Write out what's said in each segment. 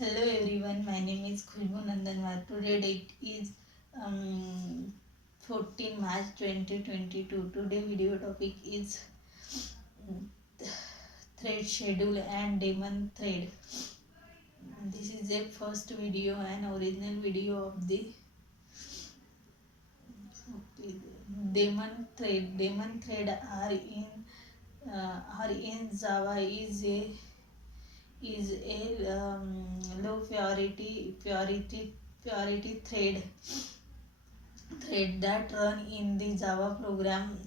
Hello everyone, my name is Khushbu Nandanwar. Today date is um, 14 March 2022. Today video topic is um, thread schedule and daemon thread. This is the first video and original video of the daemon thread. Daemon thread are in Java is a low purity thread that run in the Java program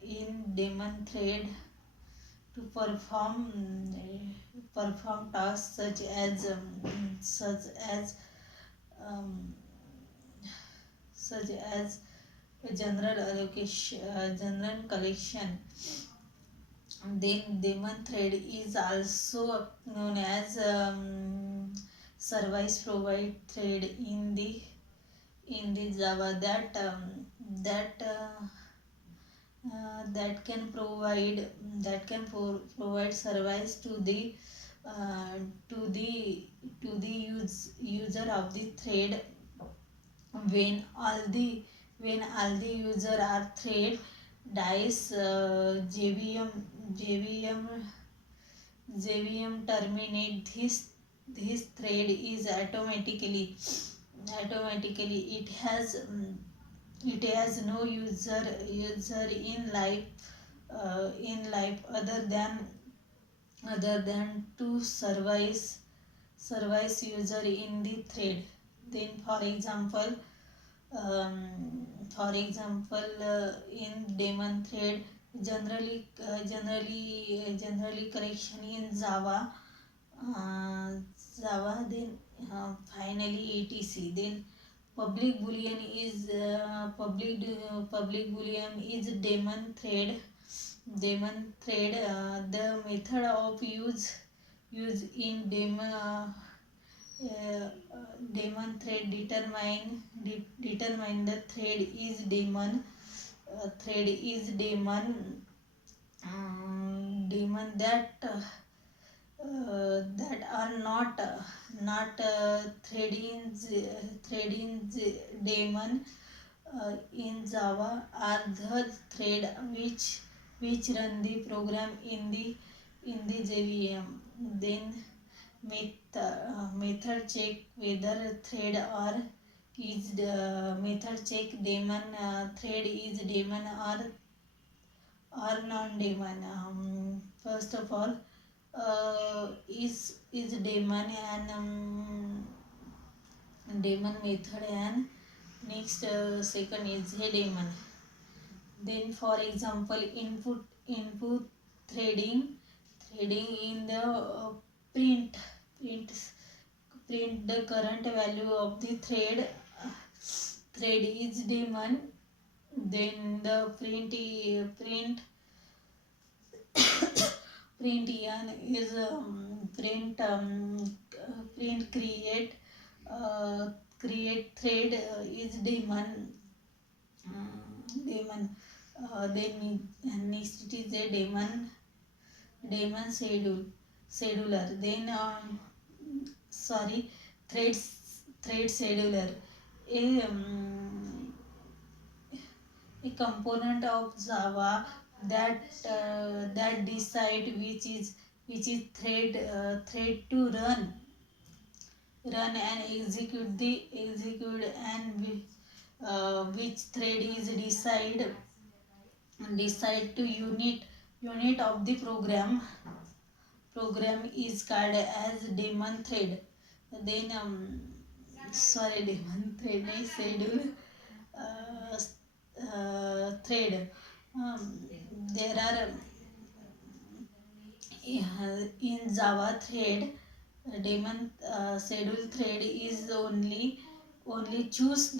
in daemon thread to perform tasks um, such as general collection. Then daemon thread is also known as service provide thread in the Java that that can provide service uh, to the user of the thread when all the user are thread dice JVM terminate this thread is automatically it has no user in life other than to service user in the thread. Then in daemon thread generally collection in uh, Java, then finally etc. Then public boolean is daemon thread. The method of use in daemon thread determine the thread is daemon that are not thread in daemon in Java are the thread which run the program in the JVM. Then method check whether thread method check daemon thread is daemon or non daemon. First of all, is daemon and daemon method, and next second is a daemon. Then for example, input threading in the print print print the current value of the thread is daemon. Then the print yarn is print create thread is daemon. Then next it is a daemon scheduler. Then sorry, thread scheduler, a a component of Java that decide which is thread to run and execute and which thread is decide to unit of the program is called as daemon thread. Then daemon thread is schedule uh, thread. There are in Java thread daemon schedule thread is only choose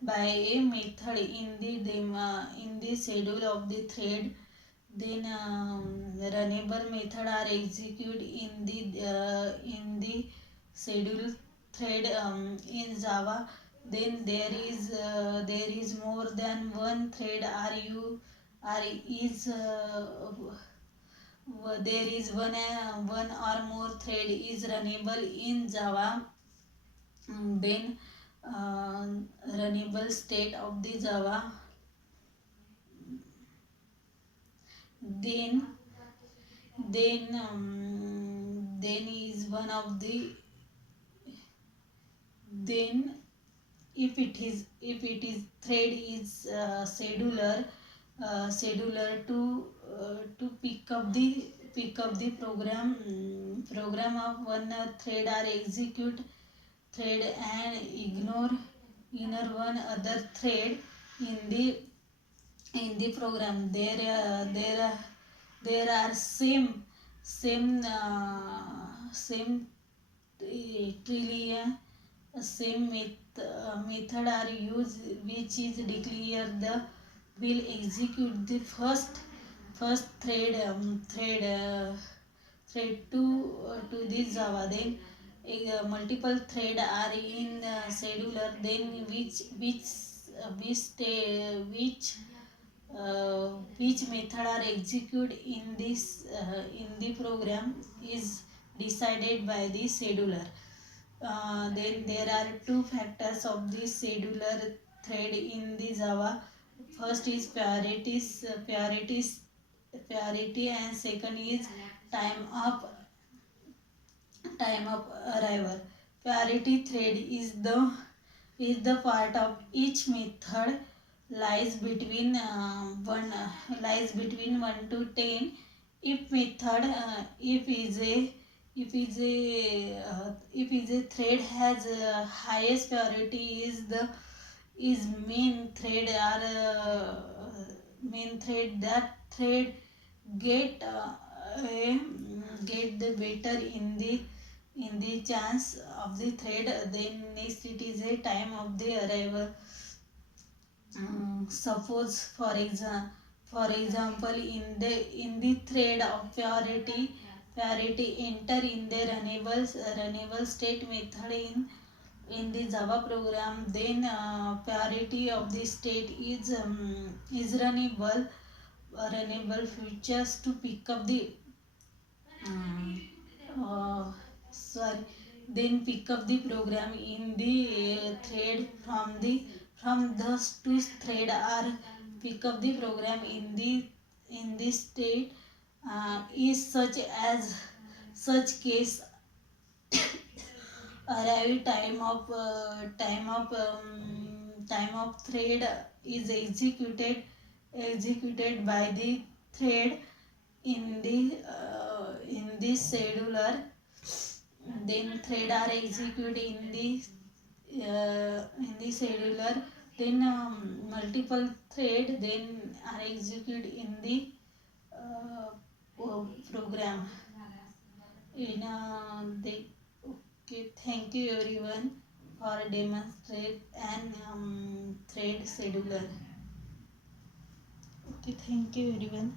by a method in in the schedule of the thread. Then runnable method are executed in the schedule thread in Java. Then there is more than one thread are is there is one or more thread is runnable in Java, then runnable state of the Java, then then is one of the then if it is thread is scheduler to pick up the program of one thread or execute thread and ignore one other thread in the program. There are same trillion same method are used, which is declare the will execute the first thread to this Java. Then multiple thread are in scheduler, then which method are executed in the program is decided by the scheduler. Then there are two factors of the scheduler thread in the Java. First is priority, and second is time of arrival. Priority thread is the part of each method lies between 1 to 10. If method if is a thread has highest priority is main thread, that thread get get the better in the chance of the thread. Then next it is a time of the arrival. Suppose for example in the thread of priority enter in the runnable state method in the Java program. Then priority of the state is runnable features to pick up the um, uh, sorry then pick up the program in the thread from those two thread, or pick up the program in the state is such case arrive time of thread is executed by the thread in this scheduler. Then thread are executed in the scheduler. Then multiple thread then are executed in the program in the okay. Thank you everyone for demonstrate and thread scheduler. Okay, thank you everyone.